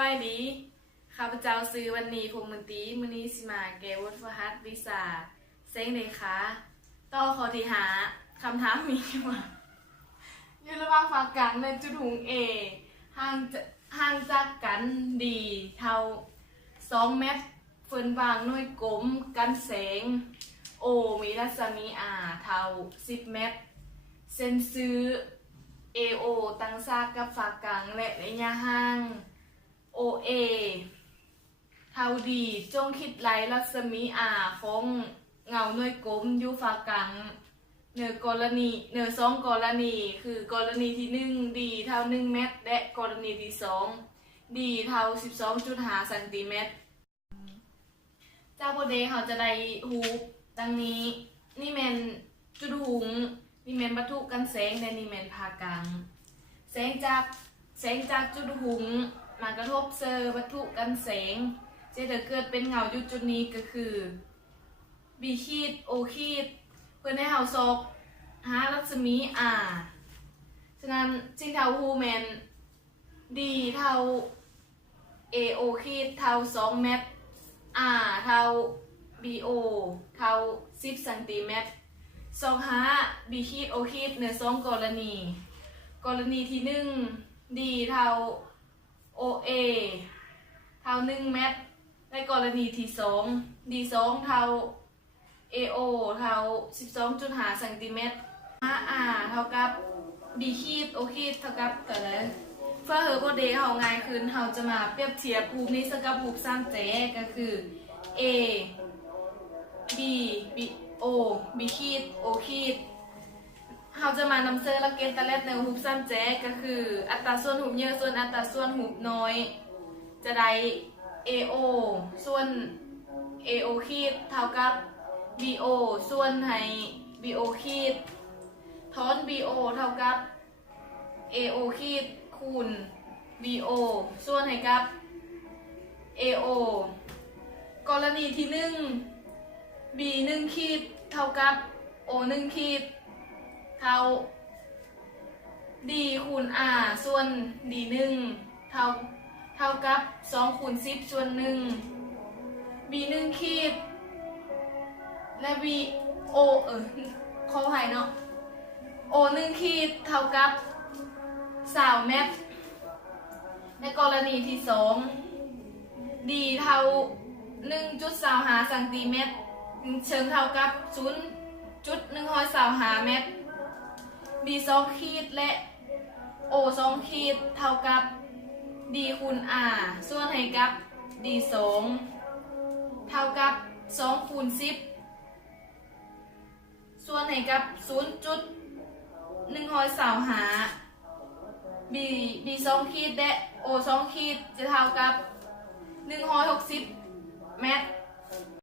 วัสดีข้าพเจ้าซื้อวันนี้พงมันตีมือนี้สิมาแกวัดฟหัสวิสาเซ้งเลยคะต่อขอที่หาคำถามมีว่าอยู่ระหว่างฝากกันในจุดหุงเอห่างจากกันดีเท่า2 เมตรเฟินวางหน่วยกลมกันแสงโอมีรัศมีเท่า10 เมตรเส้นซื้อ AO ตั้งซากกับฝากกังและระยะห่าง OA เท่าดีจงคิดไล่รัศมีของเงาหน่วยกลมอยู่ฝากกังเหนือ2 กรณีคือกรณีที่1ดีเท่า1 เมตรและกรณีที่2ดีเท่า 12.5 เซนติเมตรเจ้าโปรเดเขาจะได้ฮูปดังนี้นี่แมนจุดหุงนี่แมนวัตถุกันแสงและนี่แมนพากลางแสงจากจุดหุงมากระทบเซอร์วัตถุกันแสงจะเกิดเป็นเงาอยู่จุดนี้ก็คือ B ขีด O ขีดเพื่อให้เฮาซอกหารัศมีฉะนั้นสิ่งเท่าฮูแมน D เท่า AO ขีดเท่า2 เมตรเท่า BO เท่า10 เซนติเมตรสองหา B ขีด O ขีดใน2 กรณีที่1 D เท่า OA เท่า1 เมตรในกรณีที่2 D 2เท่า AO เท่า 12.5 เซนติเมตรเท่ากับ B ขีด O ขีดเท่ากับแต่ละเพื่อโปรเดย์เฮาง่ายขึ้นเฮาจะมาเปรียบเทียบภูมินี้กับภูมิ3 เจก็คือ A B O B ขีด O ขีดเราจะมานำเสนอหลักเกณฑ์ตะเล็ดในหุบซ้ำแจ๊กก็คืออัตราส่วนหุบเยอะส่วนอัตราส่วนหุบน้อยจะได้ AO ส่วน AO ขีดเท่ากับ BO ส่วนให้ BO ขีดทอน BO เท่ากับ AO ขีดคูณ BO ส่วนให้กับ AO กรณีที่1 B 1 ขีดเท่ากับ O 1 ขีดเท่า D คูณ ส่วน D 1เท่ากับ2คูณ10ส่วน1 B 1 ขีดและ B O ขออภัยเนาะ O 1 ขีดเท่ากับ20 เมตรในกรณีที่2 D เท่า 1.25 เซนติเมตรเชิงเท่ากับ 0.125 เมตร B 2 ขีดและ O 2 ขีดเท่ากับ D คูณ ส่วนให้กับ D 2เท่ากับ2คูณ10ส่วนให้กับ 0.125 B 2 ขีดและ O 2 ขีดจะเท่ากับ160 เมตร